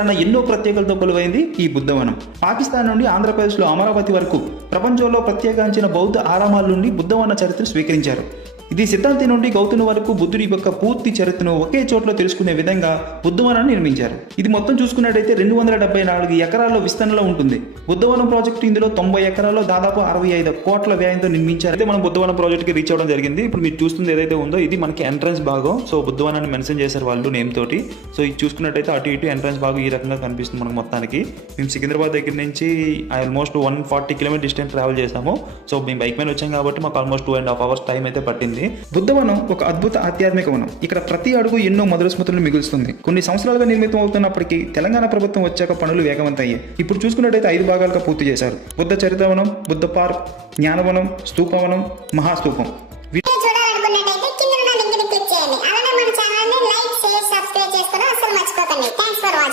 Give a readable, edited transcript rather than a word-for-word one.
ఎన్నో ప్రత్యేకతలతో కొలువైంది ఈ బుద్ధవనం. పాకిస్తాన్ నుండి ఆంధ్రప్రదేశ్లో అమరావతి వరకు ప్రపంచంలో ప్రత్యేకించిన బౌద్ధ ఆరామాల నుండి బుద్ధవన చరిత్ర స్వీకరించారు. ఇది సిద్ధాంతి నుండి గౌతమి వరకు బుద్ధుడి యొక్క పూర్తి చరిత్రను ఒకే చోట్లో తెలుసుకునే విధంగా బుద్ధవనాన్ని నిర్మించారు. ఇది మొత్తం చూసుకున్నట్టయితే 274 ఎకరాల్లో విస్తరణలో ఉంటుంది. బుద్ధవనం ప్రాజెక్టు ఇందులో 90 ఎకరాల్లో దాదాపు 65 కోట్ల వ్యయంతో నిర్మించారు. అయితే మనం బుద్ధవనం ప్రాజెక్టుకి రీచ్ అవ్వడం జరిగింది. ఇప్పుడు మీరు చూస్తుంది ఏదైతే ఉందో ఇది మనకి ఎంట్రన్స్ భాగం. సో బుద్ధవనాన్ని మెన్షన్ చేశారు వాళ్ళు నేమ్ తోటి. సో ఇది చూసుకున్నట్టయితే అటు ఇటు ఎంట్రన్స్ భాగం ఈ రకంగా కనిపిస్తుంది మనకు మొత్తానికి. మేము సికింద్రాబాద్ దగ్గర నుంచి ఆల్మోస్ట్ 140 కిలోమీటర్ డిస్టెన్స్ ట్రావెల్ చేసాము. సో మేము బైక్ మీద వచ్చాం కాబట్టి మాకు ఆల్మోస్ట్ 2.5 hours టైం అయితే పట్టింది. బుద్ధవనం ఒక అద్భుత ఆధ్యాత్మిక వనం. ఇక్కడ ప్రతి అడుగు ఎన్నో మధుర స్మృతులను మిగులుస్తుంది. కొన్ని సంవత్సరాలుగా నిర్మితం అవుతున్నప్పటికీ తెలంగాణ ప్రభుత్వం వచ్చాక పనులు వేగవంతయ్యాయి. ఇప్పుడు చూసుకున్నట్టయితే 5 భాగాలుగా పూర్తి చేశారు. బుద్ధ చరిత్రవనం, బుద్ధ పార్క్, జ్ఞానవనం, స్తూపవనం, మహాస్తూపం. చూడాలనుకున్నట్టయితే కింద ఉన్న లింక్ ని క్లిక్ చేయండి. అలానే మన ఛానల్ ని లైక్, షేర్, సబ్స్క్రైబ్ చేసుకోవడం అసలు మర్చిపోకండి. Thanks for watching.